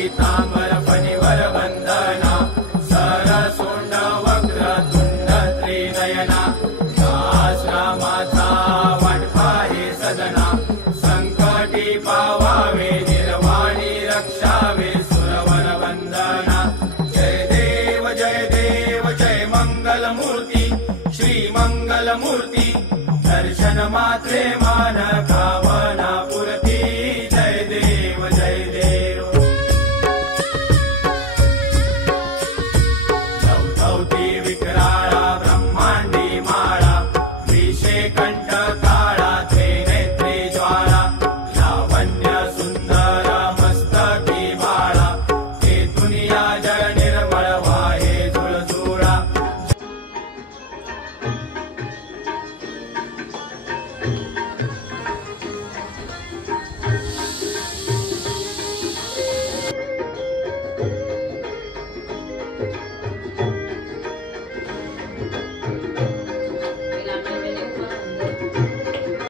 पीतांबर फणिवर वंदना सरसोंड वक्रतुंड त्रिनयना आश्रमाचा वाटपा हे सदना संकटी पावावे निर्वाणी रक्षावे सुरवर वंदना जय देव जय मंगल मूर्ती श्री मंगल मूर्ती दर्शन मात्रे मान भावना